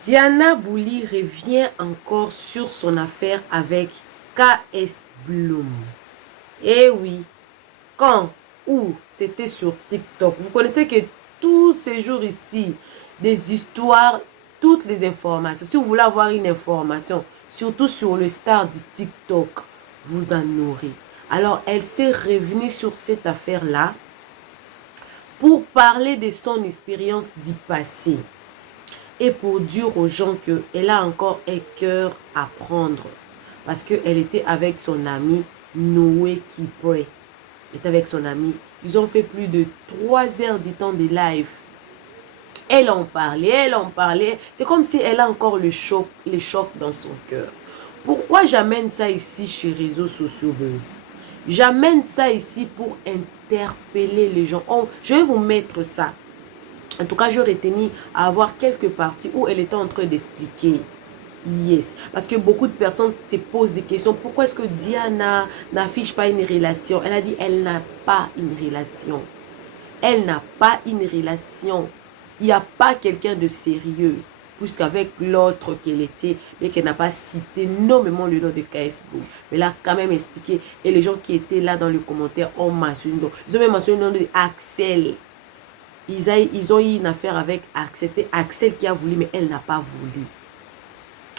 Diana Bouli revient encore sur son affaire avec KS Bloom. Eh oui, quand, où, c'était sur TikTok. Vous connaissez que tous ces jours ici, des histoires, toutes les informations. Si vous voulez avoir une information, surtout sur le star du TikTok, vous en aurez. Alors, elle s'est revenue sur cette affaire-là pour parler de son expérience du passé et pour dire aux gens qu'elle a encore un cœur à prendre parce qu'elle était avec son ami Noé Kipré. Elle était avec son ami. Ils ont fait plus de 3 heures du temps de live. Elle en parlait, elle en parlait. C'est comme si elle a encore le choc dans son cœur. Pourquoi j'amène ça ici chez Réseaux Sociaux Buzz? J'amène ça ici pour interpeller les gens. Oh, je vais vous mettre ça. En tout cas, j'aurais tenu à avoir quelques parties où elle était en train d'expliquer. Yes. Parce que beaucoup de personnes se posent des questions. Pourquoi est-ce que Diana n'affiche pas une relation? Elle a dit elle n'a pas une relation. Elle n'a pas une relation. Il n'y a pas quelqu'un de sérieux. Puisqu'avec l'autre qu'elle était, mais qu'elle n'a pas cité nommément le nom de KS Boom. Mais elle a quand même expliqué. Et les gens qui étaient là dans les commentaires ont mentionné. Donc, ils ont même mentionné le nom de Axel. Ils ont eu une affaire avec Axel. C'était Axel qui a voulu, mais elle n'a pas voulu.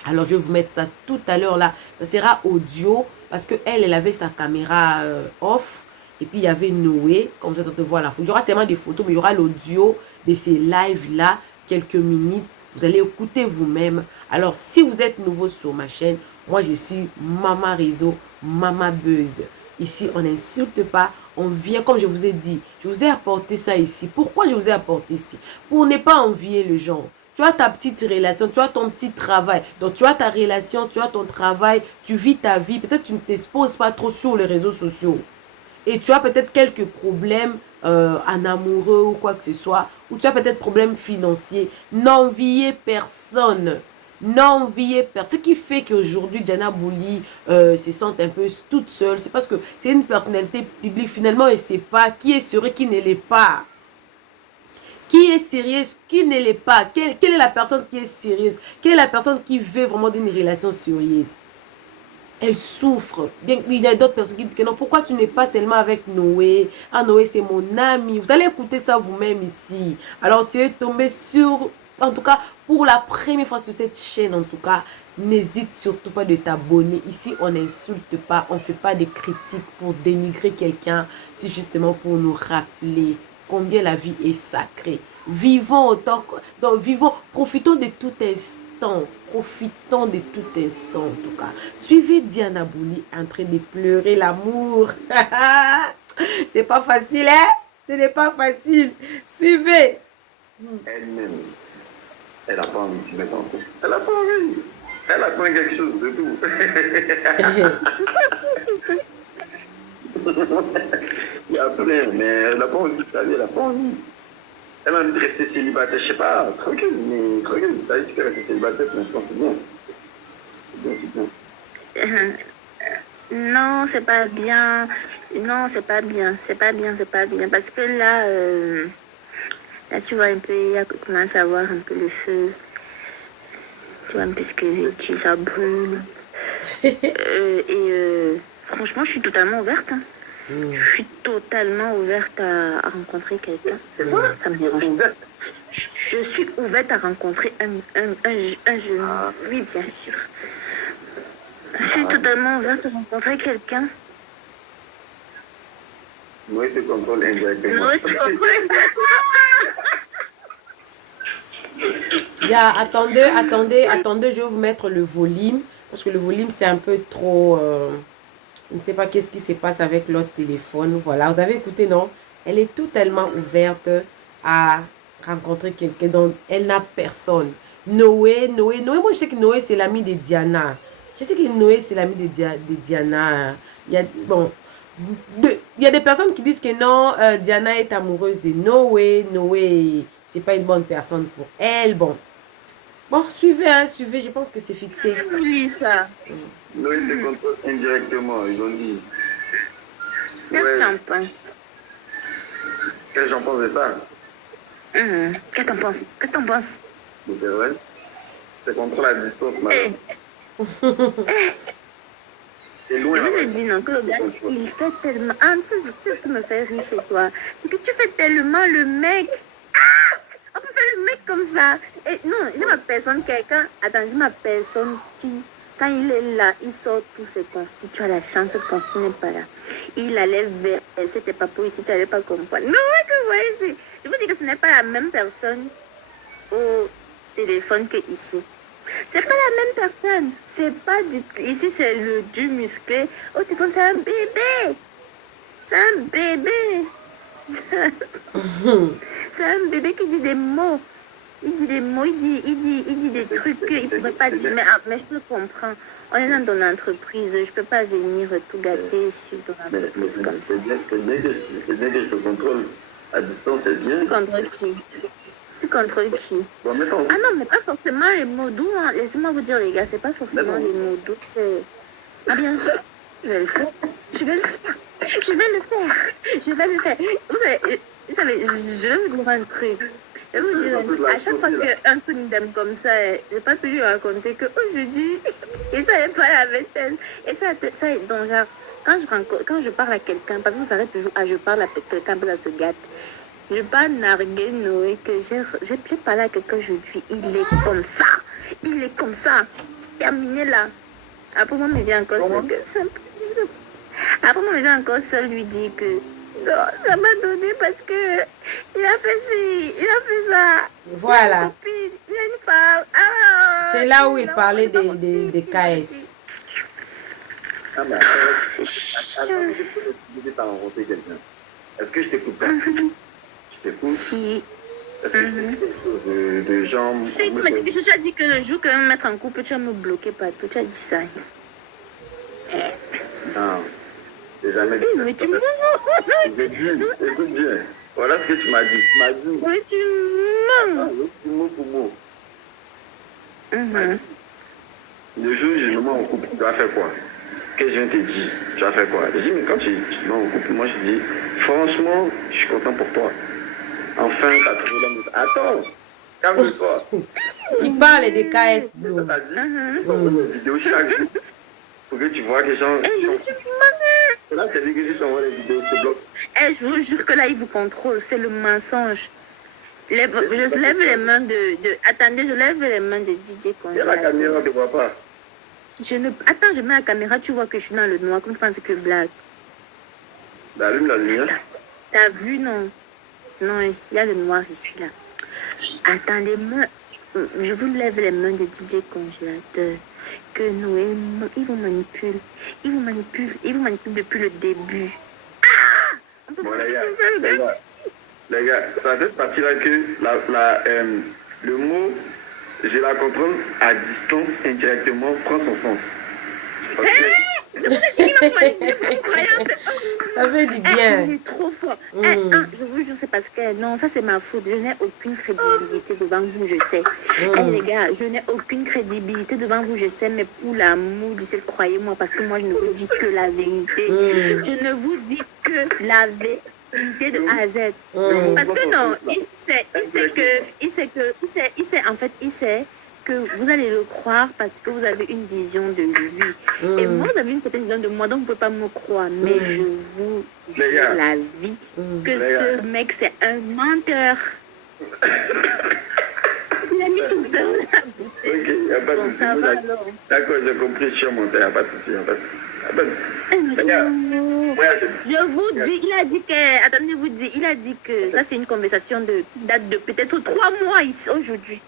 Alors, je vais vous mettre ça tout à l'heure là. Ça sera audio parce qu'elle avait sa caméra off. Et puis, il y avait Noé, comme vous êtes en train de voir la photo. Il y aura seulement des photos, mais il y aura l'audio de ces lives-là, quelques minutes. Vous allez écouter vous-même. Alors, si vous êtes nouveau sur ma chaîne, moi, je suis Maman Réseau, Maman Buzz. Ici, on n'insulte pas, on vient, comme je vous ai dit, je vous ai apporté ça ici. Pourquoi je vous ai apporté ici? Pour ne pas envier les gens. Tu as ta petite relation, tu as ton petit travail. Donc, tu as ta relation, tu as ton travail, tu vis ta vie. Peut-être tu ne t'exposes pas trop sur les réseaux sociaux. Et tu as peut-être quelques problèmes en amoureux ou quoi que ce soit. Ou tu as peut-être problèmes financiers. N'enviez personne. N'enviez personne. Ce qui fait qu'aujourd'hui, Diana Bouli se sent un peu toute seule. C'est parce que c'est une personnalité publique. Finalement, elle ne sait pas qui est sérieux, qui ne l'est pas. Qui est sérieuse, qui ne l'est pas. Quelle est la personne qui est sérieuse? Quelle est la personne qui veut vraiment d'une relation sérieuse? Elle souffre. Bien, il y a d'autres personnes qui disent que non, pourquoi tu n'es pas seulement avec Noé? Ah, Noé, c'est mon ami. Vous allez écouter ça vous-même ici. Alors, tu es tombé sur, en tout cas, pour la première fois sur cette chaîne, en tout cas, n'hésite surtout pas de t'abonner. Ici, on n'insulte pas, on ne fait pas des critiques pour dénigrer quelqu'un. C'est justement pour nous rappeler combien la vie est sacrée. Vivons autant, donc vivons, profitons de tout instant. Profitons de tout instant, en tout cas. Suivez Diana Bouli en train de pleurer l'amour. C'est pas facile, hein? Ce n'est pas facile. Suivez. Elle-même, elle n'a pas envie de s'y mettre en couple. Elle n'a pas envie. Elle attend quelque chose, c'est tout. Il y a plein, mais elle n'a pas envie de ta vie, elle n'a pas envie. Elle a envie de rester célibataire, je sais pas, tranquille, mais tranquille. T'as dit que tu peux rester célibataire pour l'instant, c'est bien. C'est bien, c'est bien. Non, c'est pas bien. Non, c'est pas bien. C'est pas bien, c'est pas bien. Parce que là, là, tu vois un peu, il commence à avoir un peu le feu. Tu vois un peu ce que ça brûle. Franchement, je suis totalement ouverte. Hein. Je suis totalement ouverte à rencontrer quelqu'un. Ça me dérange. Je suis ouverte à rencontrer un jeune. Oui, bien sûr. Je suis totalement ouverte à rencontrer quelqu'un. Noé te contrôle indirectement. Noé te contrôle. Yeah, attendez, je vais vous mettre le volume. Parce que le volume, c'est un peu trop... je ne sais pas qu'est-ce qui se passe avec l'autre téléphone. Voilà, vous avez écouté, non? Elle est totalement ouverte à rencontrer quelqu'un. Donc, elle n'a personne. Noé, moi je sais que Noé, c'est l'ami de Diana. Je sais que Noé, c'est l'ami de Diana. Il y a, bon, il y a des personnes qui disent que non, Diana est amoureuse de Noé. Noé, c'est pas une bonne personne pour elle. Bon, suivez, hein, suivez. Je pense que c'est fixé. Oublie ça. Noé te contrôle indirectement, ils ont dit. Qu'est-ce que tu en penses? Qu'est-ce que j'en pense de ça? Qu'est-ce que tu en penses? Qu'est-ce que tu en penses? Mais c'est vrai. Je te contrôle à distance, madame. T'es Je loin. vous ai dit non, que le gars, il fait tellement... Ah, c'est ce qui me fait rire chez toi. C'est que tu fais tellement le mec. On peut faire le mec comme ça. Et non, j'ai ma personne, quelqu'un... Attends, j'ai ma personne qui... Quand il est là, il sort tous ses constituts. Tu as la chance que Consti n'est pas là. Il allait vers... C'était pas pour ici, tu n'allais pas comprendre. Non, ouais, que vous voyez, je vous dis que ce n'est pas la même personne au téléphone que ici. C'est pas la même personne. C'est pas du... Ici, c'est le du musclé. Au téléphone, c'est un bébé. C'est un bébé. C'est un bébé qui dit des mots. Il dit des mots, il dit des trucs qu'il ne pourrait pas dire. Mais je peux comprendre. On est dans ton entreprise. Je ne peux pas venir tout gâter sur ton entreprise comme ça. C'est bien que je te contrôle à distance, c'est bien. Tu contrôles qui? Tu contrôles qui? Bon, mettons. Ah non, mais pas forcément les mots doux. Hein. Laissez-moi vous dire, les gars, c'est pas forcément les mots doux. C'est... Ah bien sûr, je vais le faire. Je vais le faire. Je vais le faire. Je vais le faire. Vous savez, je vais vous dire un truc. Je vais vous dire un truc. À chaque fois qu'un truc m'aime comme ça, je n'ai pas pu lui raconter qu'aujourd'hui, il ne savait pas la vaisselle. Et ça donc genre, quand je parle à quelqu'un, parce que vous savez toujours, je parle à quelqu'un, ça se gâte. Je pas narguer Noé que j'ai parlé à quelqu'un aujourd'hui. Il est comme ça. Il est comme ça. C'est terminé là. Après moi, me vient encore seul. Après moi, me vient encore seul lui dire que non, ça m'a donné parce que il a fait ci, il a fait ça. Voilà. Il a une copine, il a une femme. Ah, c'est là où il parlait des KS. Ah, mais c'est chiant. Je vais pas rencontrer quelqu'un. Est-ce que je t'écoute pas? Je t'écoute. Si. Est-ce que je t'ai dit quelque chose de genre... Si tu m'as dit quelque chose, tu as dit que le jour que je vais me mettre en couple, tu vas me bloquer partout. Tu as dit ça. Non, je t'ai jamais dit ça. Mais tu Écoute bien. Voilà ce que tu m'as dit. Tu m'as dit... Mais tu mens. Tu mot pour mot. Le jour où je me mets en couple, tu vas faire quoi? Qu'est-ce que je viens de te dire? Tu vas faire quoi? Je dis, mais quand tu te mets en couple, moi je dis, franchement, je suis content pour toi. Enfin, t'as trouvé l'homme. Attends, calme-toi. Il parle des KS Blue. T'as dit, tu envoies des vidéos chaque jour pour que tu vois que les gens. Là, c'est lui que si tu envoies les vidéos, tu bloques. Je vous jure que là, il vous contrôle. C'est le mensonge. Je lève les mains Attendez, je lève les mains de DJ Il y a la caméra, on ne te voit pas. Attends, je mets la caméra, tu vois que je suis dans le noir. Comme tu penses que blague? Allume la lumière. T'as vu, non? Non, il y a le noir ici, là. Attendez-moi. Je vous lève les mains de DJ Congélateur. Que Noé, il vous manipule. Il vous manipule. Il vous manipule depuis le début. Ah! Bon, les gars, c'est à cette partie-là que le mot « je la contrôle à distance indirectement » prend son sens. Parce que... Je vous ai dit qu'il m'a manipulé pour une croyance. Ça fait du bien. Il est trop fort. Je vous jure, c'est parce que... Non, ça c'est ma faute. Je n'ai aucune crédibilité devant vous, je sais. Les gars, je n'ai aucune crédibilité devant vous, je sais. Mais pour l'amour du ciel, croyez-moi, parce que moi, je ne vous dis que la vérité. Je ne vous dis que la vérité de A à Z. Parce que non, il sait que vous allez le croire parce que vous avez une vision de lui. Et moi, vous avez une certaine vision de moi, donc vous ne pouvez pas me croire. Mais je vous dis la vie que ce mec, c'est un menteur. Il a mis tout ça dans la bouteille. Ok, il n'y a pas de souci. D'accord, j'ai compris, je suis un menteur, il n'y a pas de souci, Je vous dis, il a dit que... Attendez, vous dis, il a dit que ça, c'est une conversation de date de peut-être 3 mois ici, aujourd'hui.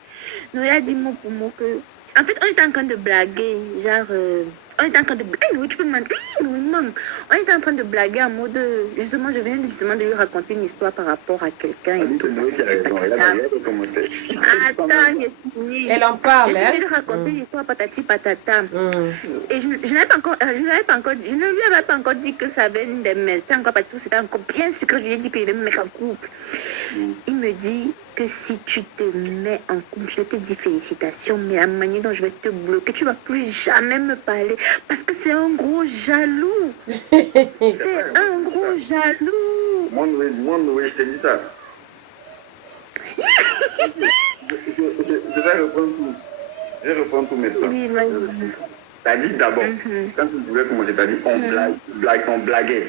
Non, il a dit mot pour mot que... En fait, on était en train de blaguer, genre... On était en train de blaguer, oui, tu peux demander, non. On était en train de blaguer en mode... Justement, je viens justement de lui raconter une histoire par rapport à quelqu'un et tout. Attends, elle en parle, je viens de lui raconter l'histoire patati patata. Et je ne lui avais pas encore dit que ça avait une des mères. C'était encore parti, c'était encore bien sûr que je lui ai dit qu'il allait me mettre en couple. Il me dit que si tu te mets en couple, je te dis félicitations, mais la manière dont je vais te bloquer, tu ne vas plus jamais me parler parce que c'est un gros jaloux. C'est un gros jaloux. Moi, Noé, je te dis ça. Je vais reprendre tout. Je vais reprendre tout maintenant. Oui, vas-y. T'as dit d'abord, quand tu voulais commencer, t'as dit on on blaguait.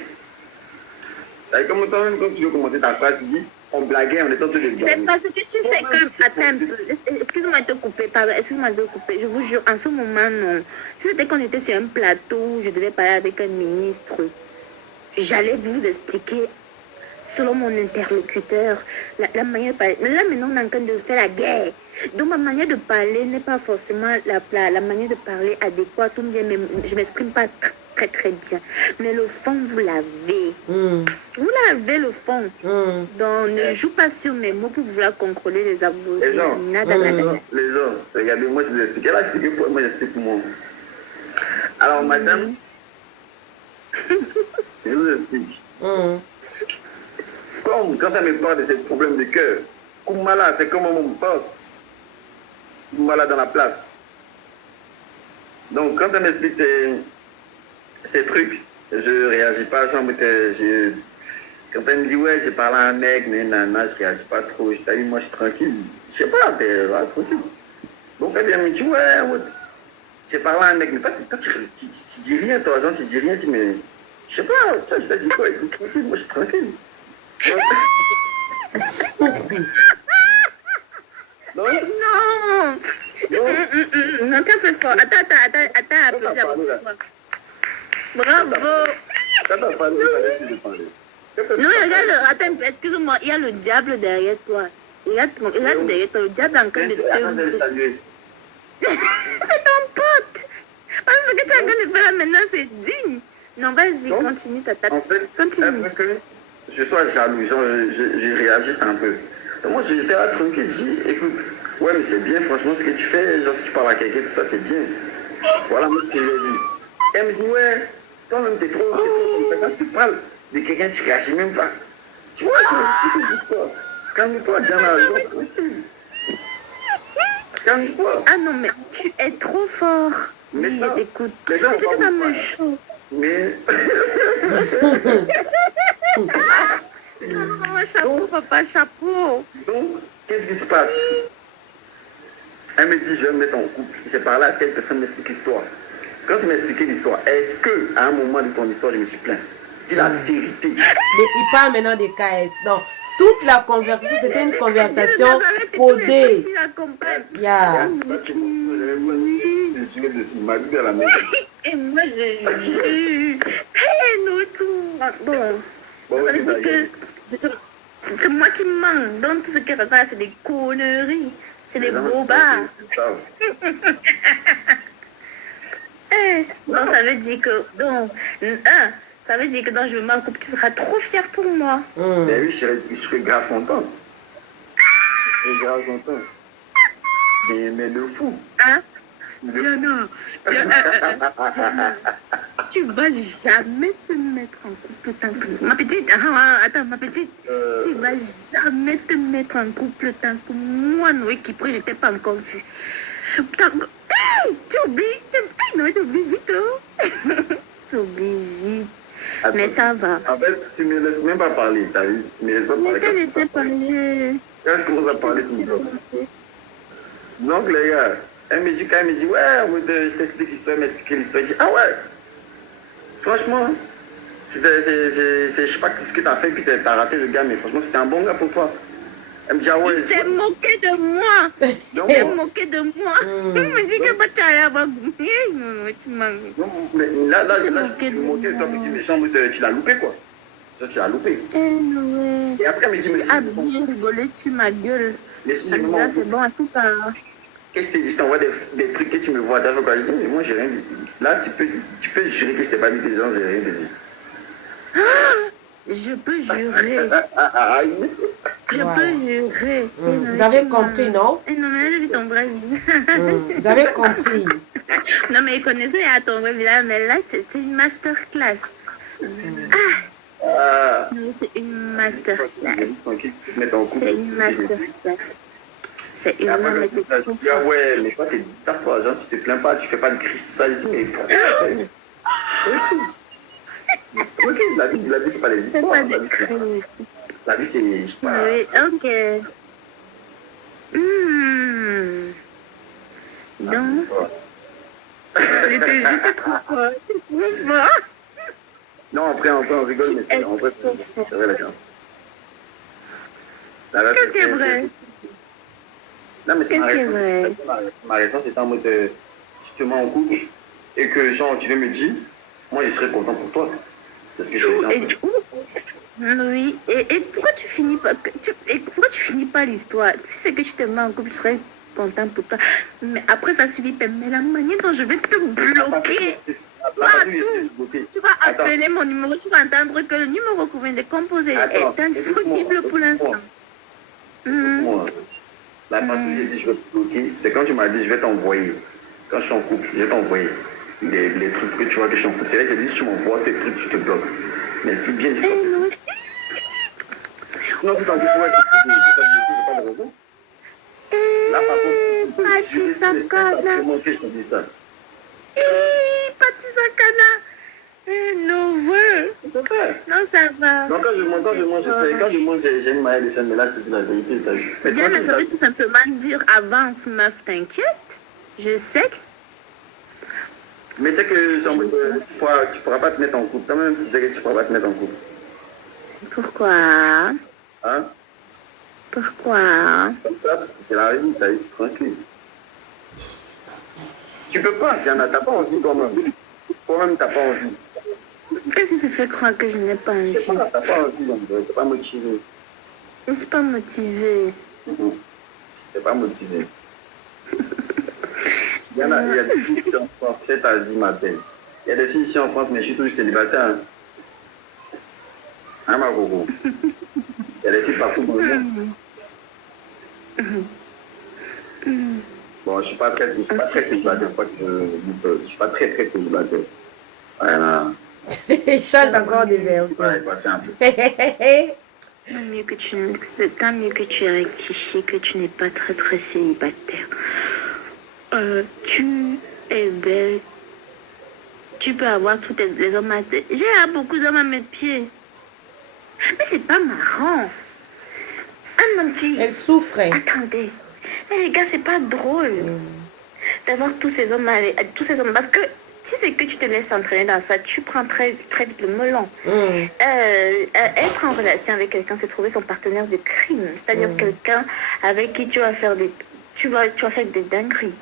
T'as dit comment toi-même, quand tu veux commencer ta phrase ici, on blaguait, on était en train de C'est blaguer. parce que tu sais que... Attends un peu. Excuse-moi de te couper, pardon. Excuse-moi de te couper. Je vous jure, en ce moment, non. Si c'était qu'on était sur un plateau, je devais parler avec un ministre, j'allais vous expliquer, selon mon interlocuteur, la manière de parler. Mais là, maintenant, on est en train de faire la guerre. Donc, ma manière de parler n'est pas forcément la manière de parler adéquate. Ou bien, je ne m'exprime pas très, très bien. Mais le fond, vous l'avez. Vous l'avez, le fond. Donc, ne joue pas sur mes mots pour vouloir contrôler les abonnés. Les gens, Nada. les gens, regardez, moi je vous explique. Elle a expliqué pour moi, j'explique pour moi. Alors, madame, je vous explique. Comme quand elle me parle de ses problèmes de cœur, Koumala, c'est comme mon boss. Koumala dans la place. Donc, quand elle m'explique ces trucs, je réagis pas. Quand elle me dit, ouais, j'ai parlé à un mec, mais nana, je réagis pas trop. Je t'ai dit, moi, je suis tranquille. Je sais pas, t'es là, tranquille. Donc, elle me dit, ouais, j'ai parlé à un mec, mais toi, tu dis rien, toi, genre, tu dis rien, tu me. Je sais pas, tu vois, je t'ai dit quoi, t'es tranquille, moi, je suis tranquille. Non. Non, tu as fait fort. Attends, applaudis avec toi. Bravo. Non, regarde, attends, excuse-moi, il y a le diable derrière toi. Regarde derrière toi, le diable est en train de te... C'est ton pote. Parce que ce que tu es en train de faire là maintenant, c'est digne. Non, vas-y, continue ta tête. En fait, continue. Que je sois jaloux, genre, je réagisse un peu. Donc moi, j'étais là tranquille, je dis, écoute, ouais, mais c'est bien, franchement, ce que tu fais, genre, si tu parles à quelqu'un, tout ça, c'est bien. Voilà, moi, ce que je lui ai dit. Elle me dit, ouais, toi-même, t'es trop. Quand tu parles de quelqu'un, tu réagis même pas. Tu vois, je me dis l'histoire. Calme-toi, Diana, genre, tranquille. Calme-toi. Ah non, mais tu es trop fort. Oui, écoute. Les gens c'est que ça me chaud. Mais. Non, chapeau, papa, chapeau. Donc, qu'est-ce qui se passe? Elle me dit, je vais me mettre en couple. J'ai parlé à telle personne, m'explique l'histoire. Quand tu m'as expliqué l'histoire, est-ce qu'à un moment de ton histoire, je me suis plaint? Dis la vérité. Mais il parle maintenant des KS. Donc, toute la conversation, c'était une conversation codée. Yeah. Et moi, je bon, ça veut dire que c'est moi qui manque. Donc, tout ce qu'elle fait, c'est des conneries. C'est des bobards. Donc, ça veut dire que... Donc, ça veut dire que quand je me mets en couple, tu seras trop fier pour moi. Mais oui, je serais grave content. Je serais grave content. Mais de fou. Hein? Diana, tu vas jamais te mettre en couple tant que... Ma petite, attends, ma petite, tu vas jamais te mettre en couple tant que moi, Noé, qui pourrait, je t'ai pas encore vu. Tu oublies, Noé, tu oublies vite, oh. Tu oublies vite. Attends, mais ça va. En fait, tu me laisses même pas parler, t'as vu? Tu me laisses pas parler. Mais quand je sais parler. Quand je commence à parler, tu me bloques. Donc, les gars, elle me dit, ouais, je t'explique l'histoire, elle m'explique l'histoire. Je dis, ah ouais, franchement, je sais pas ce que t'as fait, puis t'as raté le gars, mais franchement, c'était un bon gars pour toi. Elle me dit, ah ouais. Il s'est moqué de moi. Il s'est moqué de moi. Il me dit que tu allais avoir goûté. Non, tu m'as. Non, mais là, je me moquais de toi, petit méchant, tu l'as loupé, quoi. Tu l'as loupé. Et après, elle me dit, mais ah, bien rigolé sur ma gueule. Mais si c'est bon, à tout cas. Qu'est-ce que je t'envoie des trucs que tu me vois, tu as fait quoi? Je dis, mais moi, j'ai rien dit. Là, tu peux jurer que je t'ai pas dit des gens, j'ai rien dit. Je peux jurer. Je peux jurer. Vous avez compris, non? Non, mais j'ai vu ton vrai visage. Vous avez compris. Non, mais il connaissait à ton vrai visage, mais là, c'est une masterclass. Non, c'est une masterclass. C'est une masterclass. C'est une masterclass. Ah ouais, mais toi, genre, tu te plains pas, tu fais pas de crise, tout ça. Je dis, mais pourquoi? C'est tranquille, la vie, c'est pas les histoires. La vie, c'est les histoires. Oui, ok. Donc, j'étais trop fort. J'étais trop fort. Non, après, on rigole, mais c'est en vrai, c'est vrai, d'accord. Là, Qu'est-ce qui est vrai? Non, mais c'est ma Qu'est-ce qui est réaction. vrai? Ma réaction, c'était en mode si tu te mets en couple et que, genre, tu viens me dire, moi, je serais content pour toi. C'est ce que je te dis. Oui, et pourquoi tu finis pas pourquoi tu finis pas l'histoire? Si c'est que tu te mets en couple, je serais content pour toi. Mais après, ça suffit pas. Mais la manière dont je vais te bloquer partout, tu vas appeler mon numéro, tu vas entendre que le numéro qu'on vient de composer est indisponible pour l'instant. Moi, la partie où j'ai dit je vais te bloquer, c'est quand tu m'as dit je vais t'envoyer. Quand je suis en couple, je vais t'envoyer les trucs que tu vois que je suis en couple. C'est là que j'ai dit si tu m'envoies tes trucs, je te bloque. Mais explique bien l'histoire. Sinon, si t'en couple, ouais, c'est pas de recours. Là, par contre, je te dis ça. Pati Sakana, non, non, ça va. Donc, quand je mange, j'ai une manière de faire, mais là, je te dis la vérité. Diane, ça veut tout simplement dire avance, meuf, t'inquiète. Je sais que. Mais tu sais que tu pourras pas te mettre en couple. Toi-même, tu sais que tu pourras pas te mettre en couple. Pourquoi? Hein? Pourquoi? Comme ça, parce que c'est la vie, t'as eu, c'est tranquille. Tu peux pas, Diana, t'as pas envie quand même. Toi-même, t'as pas envie. Qu'est-ce qui te fait croire que je n'ai pas envie? T'as pas envie, t'es pas motivé. Je ne suis pas motivée. T'es pas motivé. Diana, il y a des filles ici en France, c'est ta vie, ma belle. Il y a des filles ici en France, mais je suis toujours célibataire. Hein, ma gogo? Il y a des filles partout dans le monde. Bon, je suis pas très célibataire, je crois que je dis ça. Je suis pas très célibataire. Voilà. Il chante encore des vers. Tant mieux que tu aies rectifié, que tu n'es pas très célibataire. Tu es belle. Tu peux avoir tous les hommes à tête. J'ai beaucoup d'hommes à mes pieds. Mais c'est pas marrant. Un homme qui... Elle souffrait. Attendez. Les gars, c'est pas drôle d'avoir tous ces hommes. Parce que si c'est que tu te laisses entraîner dans ça, tu prends très vite le melon. Être en relation avec quelqu'un, c'est trouver son partenaire de crime. C'est-à-dire quelqu'un avec qui tu vas faire tu vas faire des dingueries.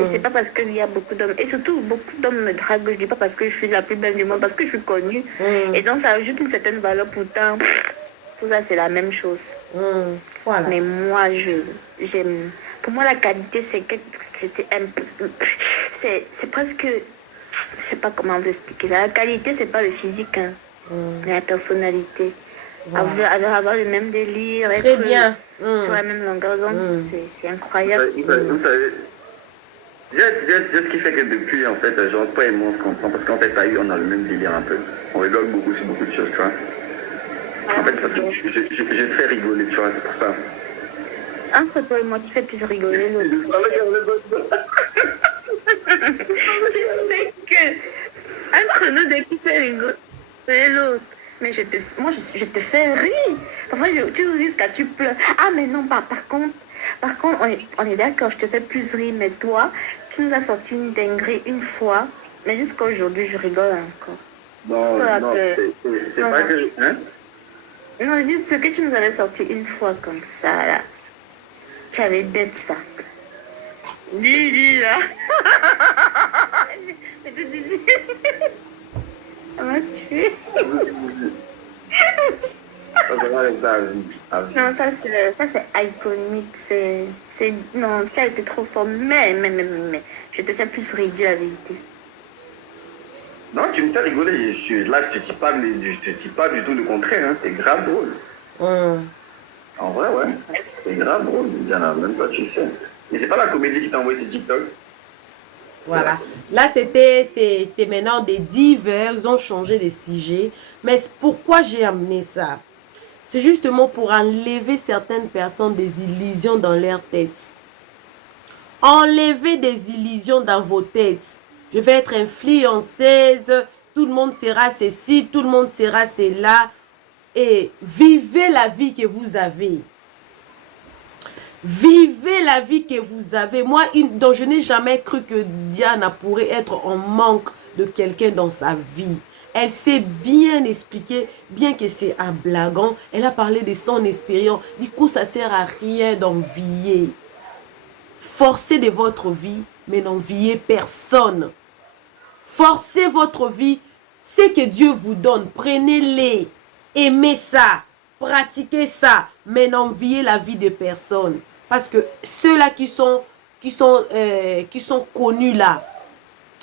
Et c'est pas parce qu'il y a beaucoup d'hommes. Et surtout, beaucoup d'hommes me draguent. Je dis pas parce que je suis la plus belle du monde, parce que je suis connue. Et donc, ça ajoute une certaine valeur. Pourtant, tout ça, c'est la même chose. Voilà. Mais moi, j'aime... Pour moi, la qualité, c'est presque... Je sais pas comment vous expliquer ça. La qualité, c'est pas le physique, hein, mais la personnalité. Voilà. Avoir le même délire, très bien. Sur la même longueur d'onde, c'est incroyable. Vous savez, c'est ce qui fait que depuis, en fait, genre, toi et moi, on se comprend. Parce qu'en fait, on a le même délire un peu. On rigole beaucoup sur beaucoup de choses, tu vois. En fait, c'est parce que je te fais rigoler, tu vois, c'est pour ça. C'est entre toi et moi qui fait plus rigoler l'autre. Tu sais que entre nous deux qui fait rigoler l'autre. Mais je te fais rire. Parfois, tu ris jusqu'à tu pleures. Ah, mais non, par contre, on est d'accord, je te fais plus rire. Mais toi, tu nous as sorti une dinguerie une fois. Mais jusqu'à aujourd'hui, je rigole encore. Non, c'est pas que... Hein? Non, je dis ce que tu nous avais sorti une fois comme ça, là. Tu avais d'être ça. Dis, là. Ça m'a tué. Non, ça c'est iconique. Non, tu as été trop fort. Mais, je te fais plus rire, dis la vérité. Non, tu me fais rigoler. Là, je te dis pas du tout le contraire. Hein. T'es grave drôle. En vrai, ouais. T'es grave drôle, Diana. Même toi, tu le sais. Mais c'est pas la comédie qui t'a envoyé sur TikTok. Voilà. Là, c'est maintenant des divers. Ils ont changé de sujet. Mais pourquoi j'ai amené ça? C'est justement pour enlever certaines personnes des illusions dans leur tête. Enlevez des illusions dans vos têtes. Je vais être influenceuse. Tout le monde sera ceci. Tout le monde sera cela. Et vivez la vie que vous avez. Vivez la vie que vous avez. Moi, donc je n'ai jamais cru que Diana pourrait être en manque de quelqu'un dans sa vie. Elle s'est bien expliqué, bien que c'est un blaguant. Elle a parlé de son expérience. Du coup, ça ne sert à rien d'envier. Forcez de votre vie, mais n'enviez personne. Forcez votre vie. Ce que Dieu vous donne, prenez-les. Aimez ça. Pratiquez ça. Mais n'enviez la vie de personne. Parce que ceux-là qui sont connus là,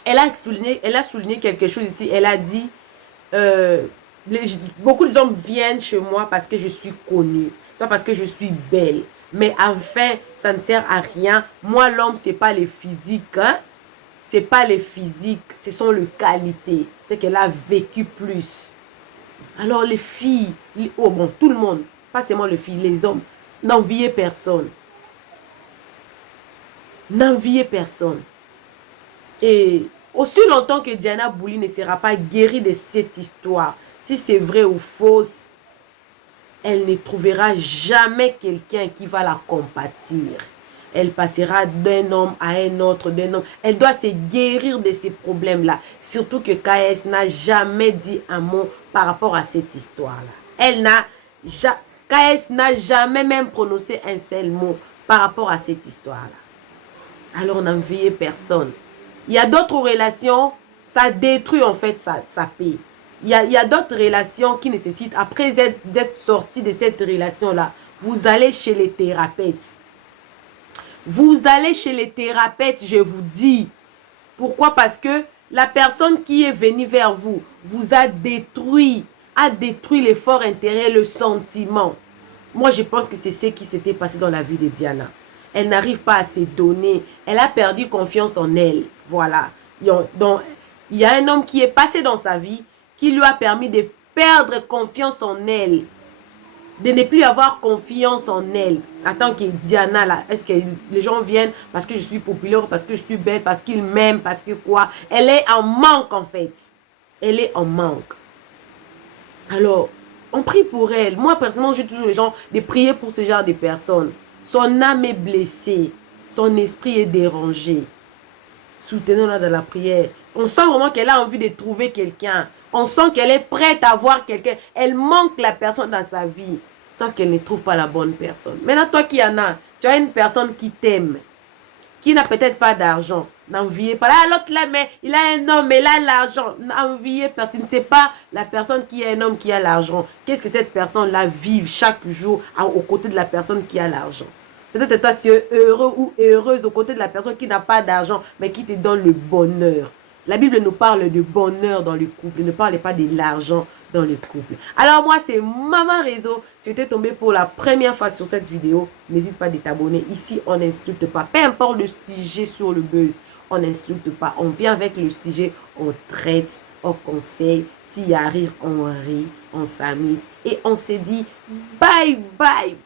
elle a souligné quelque chose ici. Elle a dit, beaucoup de hommes viennent chez moi parce que je suis connue. Soit parce que je suis belle. Mais enfin, ça ne sert à rien. Moi, l'homme, ce n'est pas les physiques. Hein? Ce n'est pas les physiques. Ce sont les qualités. C'est qu'elle a vécu plus. Alors les filles, oh bon, tout le monde, pas seulement les filles, les hommes, n'enviez personne. N'enviez personne. Et aussi longtemps que Diana Bouli ne sera pas guérie de cette histoire, si c'est vrai ou fausse, elle ne trouvera jamais quelqu'un qui va la compatir. Elle passera d'un homme à un autre, d'un homme. Elle doit se guérir de ces problèmes-là. Surtout que KS n'a jamais dit un mot par rapport à cette histoire-là. KS n'a jamais même prononcé un seul mot par rapport à cette histoire-là. Alors n'enviez personne. Il y a d'autres relations, ça détruit en fait sa paix. Il y a d'autres relations qui nécessitent, après d'être sorti de cette relation-là, vous allez chez les thérapeutes. Vous allez chez les thérapeutes, je vous dis. Pourquoi? Parce que la personne qui est venue vers vous, vous a détruit l'effort intérieur, le sentiment. Moi, je pense que c'est ce qui s'était passé dans la vie de Diana. Elle n'arrive pas à se donner. Elle a perdu confiance en elle. Voilà. Donc, il y a un homme qui est passé dans sa vie qui lui a permis de perdre confiance en elle. De ne plus avoir confiance en elle. En tant que Diana, là, est-ce que les gens viennent parce que je suis populaire, parce que je suis belle, parce qu'ils m'aiment, parce que quoi? Elle est en manque, en fait. Elle est en manque. Alors, on prie pour elle. Moi, personnellement, j'ai toujours les gens de prier pour ce genre de personnes. Son âme est blessée. Son esprit est dérangé. Soutenons-la dans la prière. On sent vraiment qu'elle a envie de trouver quelqu'un. On sent qu'elle est prête à voir quelqu'un. Elle manque la personne dans sa vie. Sauf qu'elle ne trouve pas la bonne personne. Maintenant, toi qui en as, tu as une personne qui t'aime. Qui n'a peut-être pas d'argent. N'enviez pas. Là, l'autre là, mais il a un homme, mais il a l'argent. N'enviez pas. Tu ne sais pas la personne qui est un homme qui a l'argent. Qu'est-ce que cette personne-là vive chaque jour aux côtés de la personne qui a l'argent. Peut-être toi, tu es heureux ou heureuse aux côtés de la personne qui n'a pas d'argent, mais qui te donne le bonheur. La Bible nous parle de bonheur dans le couple. Elle ne parle pas de l'argent dans le couple. Alors moi, c'est Maman Réseau. Tu étais tombé pour la première fois sur cette vidéo. N'hésite pas à t'abonner. Ici, on n'insulte pas. Peu importe le sujet sur le buzz, on n'insulte pas. On vient avec le sujet, on traite, on conseille. S'il y a à rire, on rit, on s'amuse. Et on se dit bye bye.